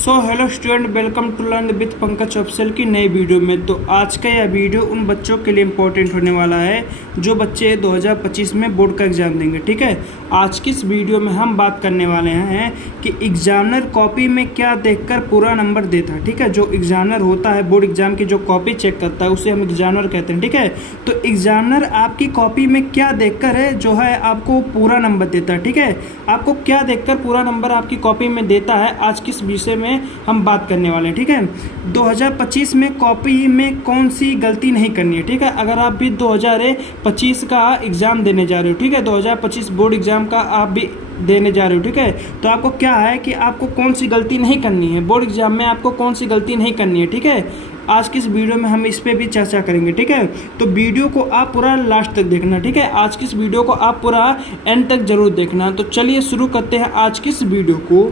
Hello student, welcome to learn with Pankaj official की नई video में। तो आज का यह वीडियो उन बच्चों के लिए इम्पोर्टेंट होने वाला है जो बच्चे 2025 में बोर्ड का एग्ज़ाम देंगे। ठीक है, आज की इस वीडियो में हम बात करने वाले हैं कि एग्जामिनर कॉपी में क्या देखकर पूरा नंबर देता है। ठीक है, जो एग्जामिनर होता है बोर्ड एग्जाम की जो कॉपी चेक करता है उसे हम एग्जामिनर कहते हैं। ठीक है, तो एग्जामिनर आपकी कॉपी में क्या देखकर है जो है आपको पूरा नंबर देता है। ठीक है, आपको क्या देखकर पूरा नंबर आपकी कॉपी में देता है, आज किस विषय में हम बात करने वाले हैं। ठीक है, 2025 में कॉपी में कौन सी गलती नहीं करनी है। ठीक है, अगर आप भी 2025 का एग्ज़ाम देने जा रहे हो, ठीक है, 2025 बोर्ड एग्ज़ाम का आप भी देने जा रहे हो, ठीक है, तो आपको क्या है कि आपको कौन सी गलती नहीं करनी है, बोर्ड एग्जाम में आपको कौन सी गलती नहीं करनी है। ठीक है, आज की इस वीडियो में हम इस पे भी चर्चा करेंगे। ठीक है, तो वीडियो को आप पूरा लास्ट तक देखना। ठीक है, आज की इस वीडियो को आप पूरा एंड तक जरूर देखना। तो चलिए शुरू करते हैं आज की इस वीडियो को।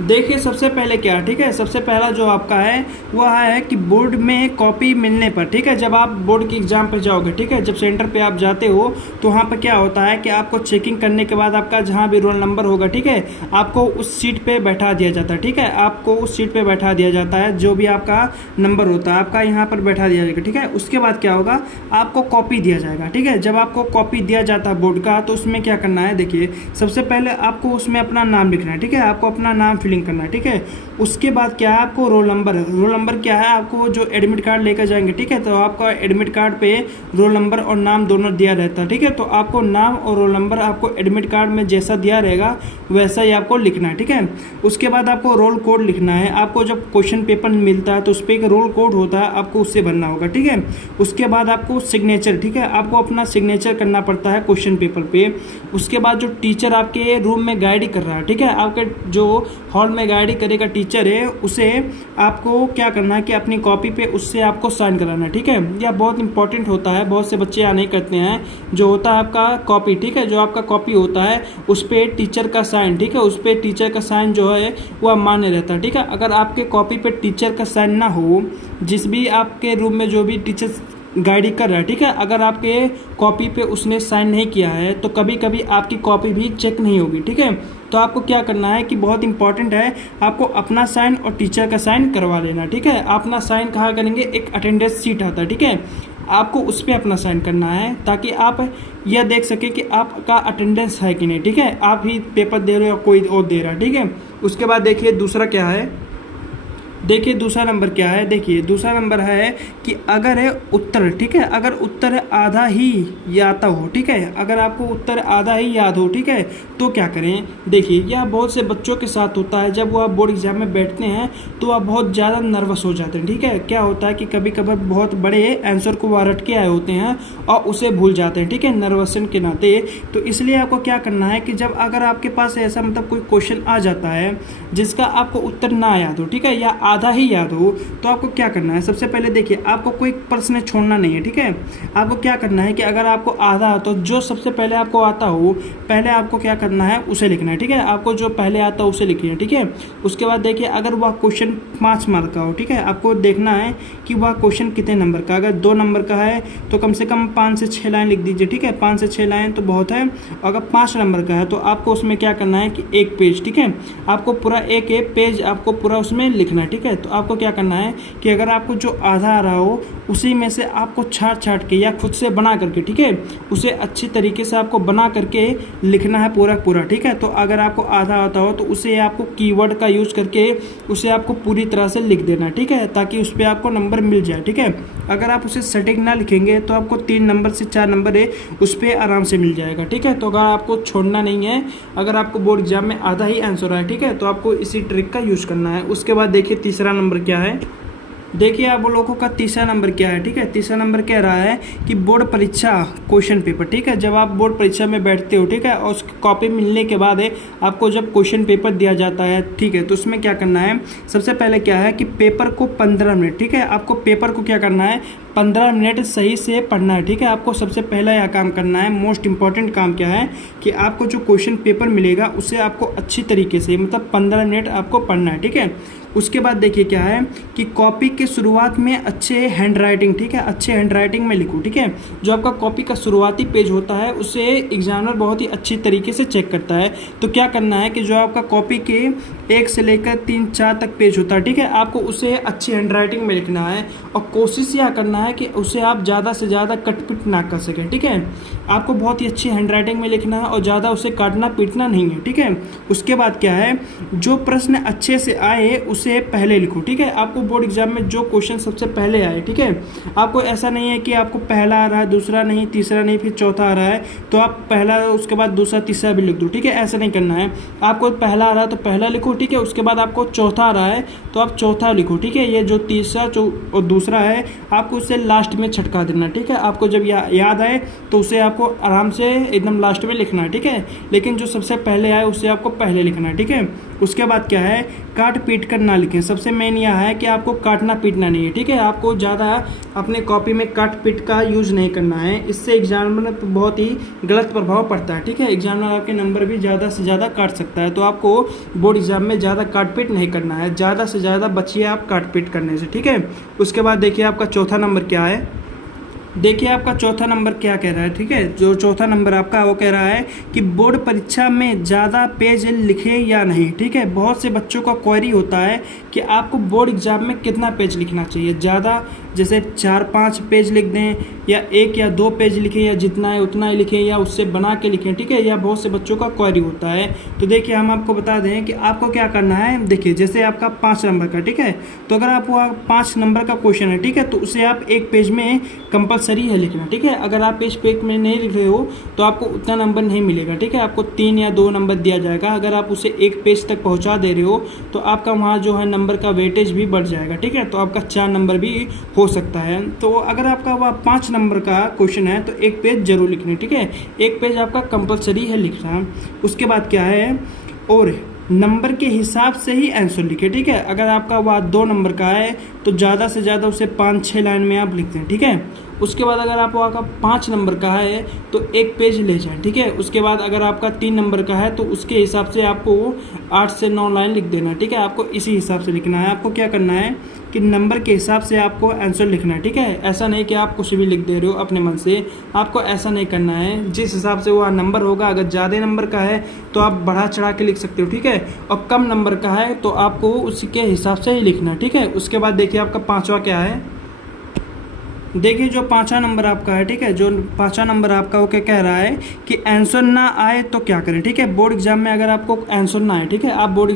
देखिए सबसे पहले क्या, ठीक है, सबसे पहला जो आपका है वह है कि बोर्ड में कॉपी मिलने पर, ठीक है, जब आप बोर्ड के एग्ज़ाम पर जाओगे, ठीक है, जब सेंटर पे आप जाते हो तो वहाँ पर क्या होता है कि आपको चेकिंग करने के बाद आपका जहाँ भी रोल नंबर होगा, ठीक है, आपको उस सीट पे बैठा दिया जाता है। ठीक है, आपको उस सीट पे बैठा दिया जाता है, जो भी आपका नंबर होता है आपका यहाँ पर बैठा दिया जाएगा। ठीक है, उसके बाद क्या होगा, आपको कॉपी दिया जाएगा। ठीक है, जब आपको कॉपी दिया जाता है बोर्ड का तो उसमें क्या करना है, देखिए सबसे पहले आपको उसमें अपना नाम लिखना है। ठीक है, आपको अपना नाम फिलिंग करना है। ठीक है, उसके बाद क्या है, आपको रोल नंबर क्या है, आपको जो एडमिट कार्ड लेकर जाएंगे, ठीक है, तो आपका एडमिट कार्ड पे रोल नंबर और नाम दोनों दिया रहता है। ठीक है, तो आपको नाम और रोल नंबर आपको एडमिट कार्ड में जैसा दिया रहेगा वैसा ही आपको लिखना है। ठीक है, उसके बाद आपको रोल कोड लिखना है। आपको जब क्वेश्चन पेपर मिलता है तो उस पर एक रोल कोड होता है, आपको उससे भरना होगा। ठीक है, उसके बाद आपको सिग्नेचर, ठीक है, आपको अपना सिग्नेचर करना पड़ता है क्वेश्चन पेपर पे। उसके बाद जो टीचर आपके रूम में गाइड कर रहा है, ठीक है, आपके जो हॉल में गाइड करेगा टीचर है उसे आपको क्या करना है कि अपनी कॉपी पे उससे आपको साइन कराना है। ठीक है, यह बहुत इंपॉर्टेंट होता है, बहुत से बच्चे यहाँ नहीं करते हैं। जो होता है आपका कॉपी, ठीक है, जो आपका कॉपी होता है उस पर टीचर का साइन, ठीक है, उस पर टीचर का साइन जो है वह मान्य रहता है। ठीक है, अगर आपके कॉपी पे टीचर का साइन ना हो, जिस भी आपके रूम में जो भी टीचर गाइड कर रहा है, ठीक है, अगर आपके कॉपी पे उसने साइन नहीं किया है तो कभी कभी आपकी कॉपी भी चेक नहीं होगी। ठीक है, तो आपको क्या करना है कि बहुत इंपॉर्टेंट है, आपको अपना साइन और टीचर का साइन करवा लेना। ठीक है, अपना साइन कहाँ करेंगे, एक अटेंडेंस शीट आता है, ठीक है, आपको उस पर अपना साइन करना है ताकि आप यह देख सके कि आपका अटेंडेंस है कि नहीं। ठीक है, आप ही पेपर दे रहे हो या कोई और दे रहा है। ठीक है, उसके बाद देखिए दूसरा क्या है, देखिए दूसरा नंबर क्या है, देखिए दूसरा नंबर है कि अगर है उत्तर, ठीक है, अगर उत्तर आधा ही याद हो, ठीक है, अगर आपको उत्तर आधा ही याद हो, ठीक है, तो क्या करें। देखिए यह बहुत से बच्चों के साथ होता है, जब वो आप बोर्ड एग्जाम में बैठते हैं तो आप बहुत ज़्यादा नर्वस हो जाते हैं। ठीक है, क्या होता है कि कभी कभार बहुत बड़े आंसर को वो रट के आए होते हैं और उसे भूल जाते हैं। ठीक है, नर्वसन के नाते, तो इसलिए आपको क्या करना है कि जब अगर आपके पास ऐसा मतलब कोई क्वेश्चन आ जाता है जिसका आपको उत्तर ना याद हो, ठीक है, या आधा ही याद हो, तो आपको क्या करना है, सबसे पहले देखिए आपको कोई प्रश्न छोड़ना नहीं है। ठीक है, आपको क्या करना है कि अगर आपको आधा तो जो सबसे पहले आपको आता हो पहले आपको क्या करना है उसे लिखना है। ठीक है, आपको जो पहले आता हो उसे लिखिए। ठीक है, उसके बाद देखिए अगर वह क्वेश्चन 5 मार्क का हो, ठीक है, आपको देखना है कि वह क्वेश्चन कितने नंबर का, अगर 2 नंबर का है तो कम से कम 5 से 6 लाइन लिख दीजिए। ठीक है, 5 से 6 लाइन तो बहुत है। अगर 5 नंबर का है तो आपको उसमें क्या करना है कि 1 पेज, ठीक है, आपको पूरा एक पेज आपको पूरा उसमें लिखना है। ठीक है, तो आपको क्या करना है कि अगर आपको जो आधा आ रहा हो उसी में से आपको छाट के या खुद से बना करके, ठीक है, उसे अच्छी तरीके से आपको बना करके लिखना है पूरा। ठीक है, तो अगर आपको आधा आता हो तो उसे आपको कीवर्ड का यूज करके उसे आपको पूरी तरह से लिख देना। ठीक है, ताकि उस पर आपको नंबर मिल जाए। ठीक है, अगर आप उसे सटीक ना लिखेंगे तो आपको 3 नंबर से 4 नंबर है उस पर आराम से मिल जाएगा। ठीक है, तो अगर आपको छोड़ना नहीं है, अगर आपको बोर्ड एग्जाम में आधा ही आंसर है, ठीक है, तो आपको इसी ट्रिक का यूज करना है। उसके बाद देखिए तीसरा नंबर क्या है, देखिए आप लोगों का तीसरा नंबर क्या है। ठीक है, तीसरा नंबर कह रहा है कि बोर्ड परीक्षा क्वेश्चन पेपर, ठीक है, जब आप बोर्ड परीक्षा में बैठते हो, ठीक है, और उस कॉपी मिलने के बाद है आपको जब क्वेश्चन पेपर दिया जाता है, ठीक है, तो उसमें क्या करना है, सबसे पहले क्या है कि पेपर को 15 मिनट, ठीक है, आपको पेपर को क्या करना है 15 मिनट सही से पढ़ना है, ठीक है। आपको सबसे पहला यह काम करना है, मोस्ट इंपॉर्टेंट काम क्या है कि आपको जो क्वेश्चन पेपर मिलेगा उसे आपको अच्छी तरीके से मतलब 15 मिनट आपको पढ़ना है, ठीक है। उसके बाद देखिए क्या है कि कॉपी के शुरुआत में अच्छे हैंड राइटिंग, ठीक है, अच्छे हैंड राइटिंग में लिखो, ठीक है। जो आपका कॉपी का शुरुआती पेज होता है उसे एग्जामिनर बहुत ही अच्छी तरीके से चेक करता है। तो क्या करना है कि जो आपका कॉपी के 1 से लेकर 3, 4 तक पेज होता है, ठीक है, आपको उसे अच्छी हैंड राइटिंग में लिखना है और कोशिश यह करना है कि उसे आप ज़्यादा से ज़्यादा कट पिट ना कर सकें, ठीक है। आपको बहुत ही अच्छी हैंड राइटिंग में लिखना है और ज़्यादा उसे काटना पीटना नहीं है, ठीक है। उसके बाद क्या है, जो प्रश्न अच्छे से आए उसे पहले लिखो, ठीक है। आपको बोर्ड एग्जाम में जो क्वेश्चन सबसे पहले आए, ठीक है, आपको ऐसा नहीं है कि आपको पहला आ रहा है, दूसरा नहीं, तीसरा नहीं, फिर चौथा आ रहा है तो आप पहला उसके बाद दूसरा तीसरा भी लिख दो, ठीक है। ऐसा नहीं करना है, आपको पहला आ रहा है तो पहला लिखो, ठीक है। उसके बाद आपको चौथा आ रहा है तो आप चौथा लिखो, ठीक है। ये जो तीसरा और दूसरा है आपको उसे लास्ट में छटका देना, ठीक है। आपको जब याद आए तो उसे आपको आराम से एकदम लास्ट में लिखना है, ठीक है। लेकिन जो सबसे पहले आए उसे आपको पहले लिखना है, ठीक है। उसके बाद क्या है, काट पीट कर ना लिखें। सबसे मेन यह है कि आपको काटना पीटना नहीं है, ठीक है। आपको ज़्यादा अपने कॉपी में काट पीट का यूज नहीं करना है, इससे एग्जामिनर पर बहुत ही गलत प्रभाव पड़ता है, ठीक है। एग्जामिनर आपके नंबर भी ज़्यादा से ज़्यादा काट सकता है। तो आपको बोर्ड एग्जाम में ज़्यादा काट पीट नहीं करना है, ज़्यादा से ज़्यादा बचिए आप काट पीट करने से, ठीक है। उसके बाद देखिए आपका चौथा नंबर क्या है। देखिए आपका चौथा नंबर क्या कह रहा है, ठीक है। जो चौथा नंबर आपका वो कह रहा है कि बोर्ड परीक्षा में ज़्यादा पेज लिखें या नहीं, ठीक है। बहुत से बच्चों का क्वेरी होता है कि आपको बोर्ड एग्जाम में कितना पेज लिखना चाहिए, ज़्यादा जैसे 4-5 पेज लिख दें या 1 या 2 पेज लिखें या जितना है उतना ही लिखें या उससे बना के लिखें, ठीक है। या बहुत से बच्चों का क्वेरी होता है। तो देखिए हम आपको बता दें कि आपको क्या करना है। देखिए जैसे आपका 5 नंबर का, ठीक है, तो अगर आप 5 नंबर का क्वेश्चन है, ठीक है, तो उसे आप 1 पेज में कंपलसरी है लिखना, ठीक है। अगर आप पेज में नहीं लिख रहे हो तो आपको उतना नंबर नहीं मिलेगा, ठीक है। आपको 3 या 2 नंबर दिया जाएगा। अगर आप उसे 1 पेज तक पहुंचा दे रहे हो तो आपका वहाँ जो है नंबर का वेटेज भी बढ़ जाएगा, ठीक है। तो आपका 4 नंबर भी हो सकता है। तो अगर आपका वह 5 नंबर का क्वेश्चन है तो 1 पेज जरूर लिखना, ठीक है। 1 पेज आपका कंपलसरी है लिखना। उसके बाद क्या है, और नंबर के हिसाब से ही आंसर लिखे, ठीक है। अगर आपका वह 2 नंबर का है तो ज़्यादा से ज़्यादा उसे 5-6 लाइन में आप लिखते हैं, ठीक है। उसके बाद अगर आप आपका 5 नंबर का है तो 1 पेज ले जाएं, ठीक है। उसके बाद अगर आपका 3 नंबर का है तो उसके हिसाब से आपको 8 से 9 लाइन लिख देना, ठीक है। आपको इसी हिसाब से लिखना है। आपको क्या करना है कि नंबर के हिसाब से आपको आंसर लिखना है, ठीक है। ऐसा नहीं कि आप कुछ भी लिख दे रहे हो अपने मन से, आपको ऐसा नहीं करना है। जिस हिसाब से वो नंबर होगा, अगर ज़्यादा नंबर का है तो आप बढ़ा चढ़ा के लिख सकते हो, ठीक है। और कम नंबर का है तो आपको उसी के हिसाब से ही लिखना है, ठीक है। उसके बाद देखिए आपका 5वां क्या है। देखिए जो 5वां नंबर आपका है, ठीक है, जो 5वां नंबर आपका वो क्या कह रहा है कि आंसर ना आए तो क्या करें, ठीक है। बोर्ड एग्जाम में अगर आपको आंसर ना आए, ठीक है, आप बोर्ड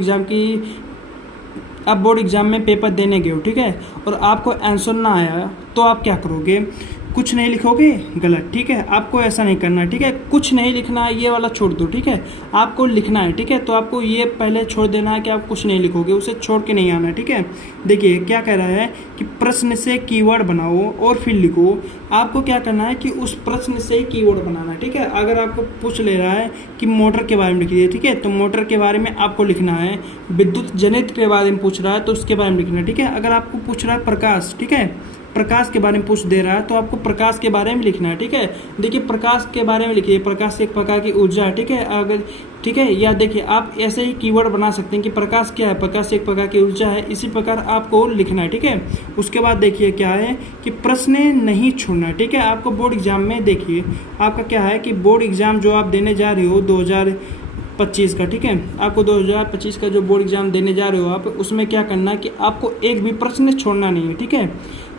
एग्जाम में पेपर देने गए हो, ठीक है, और आपको आंसर ना आया तो आप क्या करोगे। कुछ नहीं लिखोगे, गलत, ठीक है। आपको ऐसा नहीं करना है, ठीक है। कुछ नहीं लिखना है, ये वाला छोड़ दो, ठीक है। आपको लिखना है, ठीक है। तो आपको ये पहले छोड़ देना है कि आप कुछ नहीं लिखोगे, उसे छोड़ के नहीं आना है, ठीक है। देखिए क्या कह रहा है कि प्रश्न से कीवर्ड बनाओ और फिर लिखो। आपको क्या करना है कि उस प्रश्न से ही कीवर्ड बनाना है, ठीक है। अगर आपको पूछ ले रहा है कि मोटर के बारे में लिखिए, ठीक है, तो मोटर के बारे में आपको लिखना है। विद्युत जनित के बारे में पूछ रहा है तो उसके बारे में लिखना है, ठीक है। अगर आपको पूछ रहा है प्रकाश, ठीक है, प्रकाश के बारे में पूछ दे रहा है तो आपको प्रकाश के बारे में लिखना है, ठीक है। देखिए प्रकाश के बारे में लिखिए, प्रकाश एक प्रकार की ऊर्जा है, ठीक है। अगर ठीक है, या देखिए आप ऐसे ही कीवर्ड बना सकते हैं कि प्रकाश क्या है, प्रकाश एक प्रकार की ऊर्जा है, इसी प्रकार आपको लिखना है, ठीक है। उसके बाद देखिए क्या है कि प्रश्न नहीं छोड़ना है, ठीक है। आपको बोर्ड एग्जाम में देखिए आपका क्या है कि बोर्ड एग्जाम जो आप देने जा रहे हो 2025 का, ठीक है, आपको 2025 का जो बोर्ड एग्जाम देने जा रहे हो आप, उसमें क्या करना है कि आपको एक भी प्रश्न छोड़ना नहीं है, ठीक है।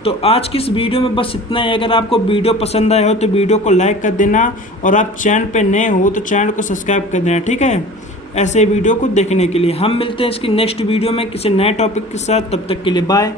तो आज की इस वीडियो में बस इतना ही। अगर आपको वीडियो पसंद आया हो तो वीडियो को लाइक कर देना और आप चैनल पे नए हो तो चैनल को सब्सक्राइब कर देना, ठीक है, ऐसे वीडियो को देखने के लिए। हम मिलते हैं इसकी नेक्स्ट वीडियो में किसी नए टॉपिक के साथ। तब तक के लिए बाय।